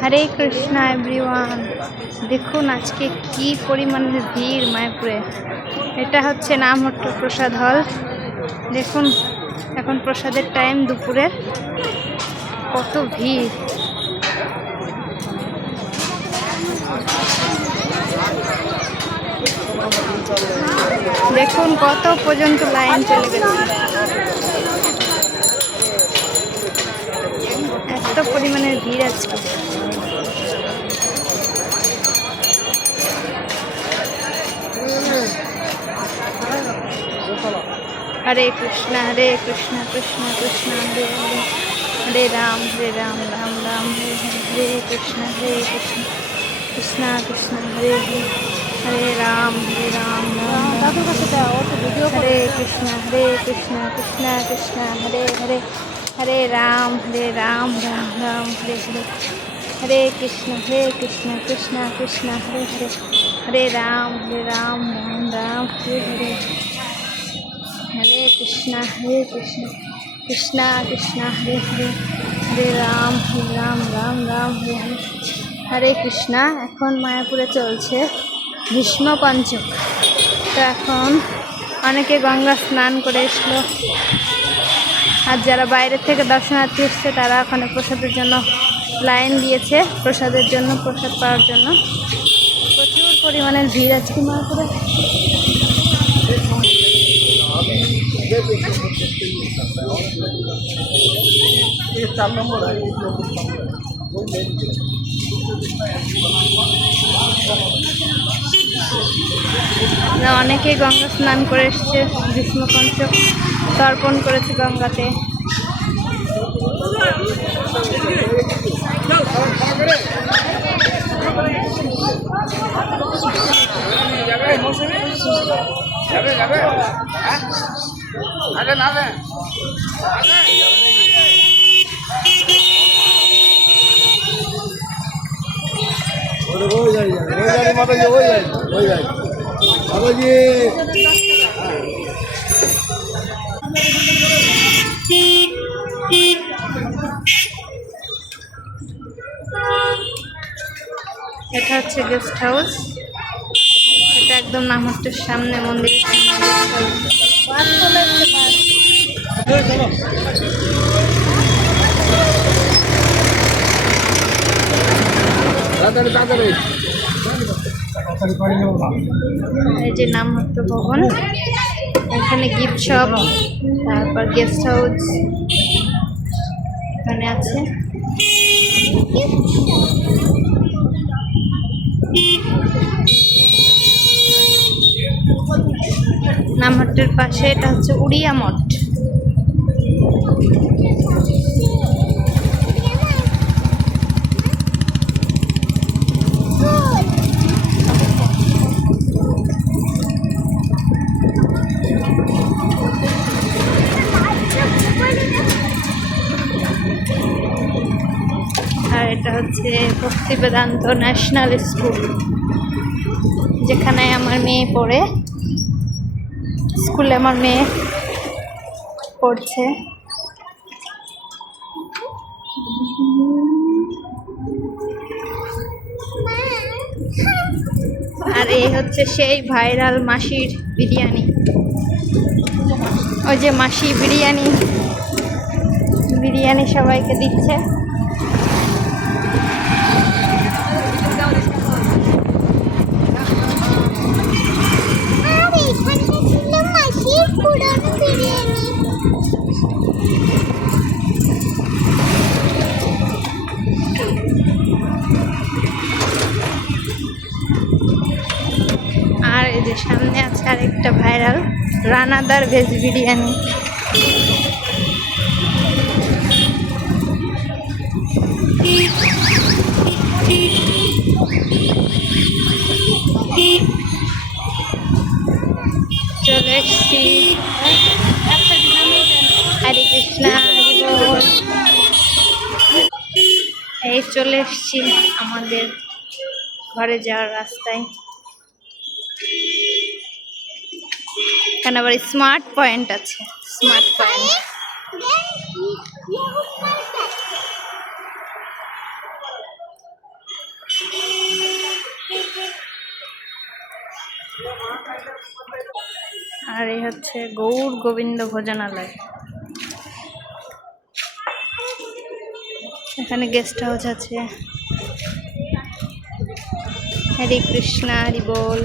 হরে Krishna everyone, দেখুন আজকে কি পরিমাণের ভিড় মায়াপুরে। এটা হচ্ছে নামহট্ট প্রসাদ হল। দেখুন এখন প্রসাদের টাইম, দুপুরের কত ভিড়। দেখুন কত পর্যন্ত লাইন চলে গেছে, এত পরিমাণের ভিড় আজকে। হরে কৃষ্ণ কৃষ্ণ কৃষ্ণ হরে হরে, হরে রাম রাম রাম হরে হরে, হরে কৃষ্ণ কৃষ্ণ কৃষ্ণ হরে হরে, হরে রাম রাম রাম। হরে কৃষ্ণ কৃষ্ণ কৃষ্ণ হরে হরে, হরে রাম রাম রাম হরে হরে, হরে কৃষ্ণ কৃষ্ণ কৃষ্ণ হরে হরে, হরে রাম রাম রাম হরে হরে, হরে কৃষ্ণ কৃষ্ণ কৃষ্ণ হরে হরে, হরে রাম রাম রাম হরে হরে, হরে কৃষ্ণ। এখন মায়াপুরে চলছে ভীষ্ম পঞ্চক। তো এখন অনেকে গঙ্গা স্নান করে এসলো, আর যারা বাইরের থেকে দর্শনার্থী এসছে তারা ওখানে প্রসাদের জন্য লাইন দিয়েছে, প্রসাদের জন্য, প্রসাদ পাওয়ার জন্য। প্রচুর পরিমাণের ভিড় আজকে মায়াপুরে। অনেকেই গঙ্গা স্নান করে এসছে, ভীষ্ম পঞ্চক তর্পণ করেছে গঙ্গাতে। এটা হচ্ছে গেস্ট হাউস, এটা একদম নামহট্টের সামনে, মন্দিরের সামনে। এই যে নামহট্ট ভবন, এখানে গিফট শপ, তারপর গেস্ট হাউস এখানে আছে। নামহট্টের পাশে এটা হচ্ছে উড়িয়া মঠ। আর এটা হচ্ছে ভক্তি বেদান্ত ন্যাশনাল স্কুল, যেখানে আমার মেয়ে পড়ে। স্কুলে আমার মেয়ে পড়ছে। আর এই হচ্ছে সেই ভাইরাল মাসির বিরিয়ানি। ওই যে মাসি বিরিয়ানি সবাইকে দিচ্ছে। আর এই যে সামনে আছে আরেকটা ভাইরাল রানাদার ভেজ বিরিয়ানি। চলে এসছি, হরে কৃষ্ণ হরি বল। এই চলে এসছি আমাদের ঘরে যাওয়ার রাস্তায়। এখানে আবার স্মার্ট পয়েন্ট আছে, স্মার্ট পয়েন্ট। আর এই হচ্ছে গৌর গোবিন্দ ভোজনালয়। এখানে গেস্ট হাউস আছে। হরে কৃষ্ণা, হরি বল।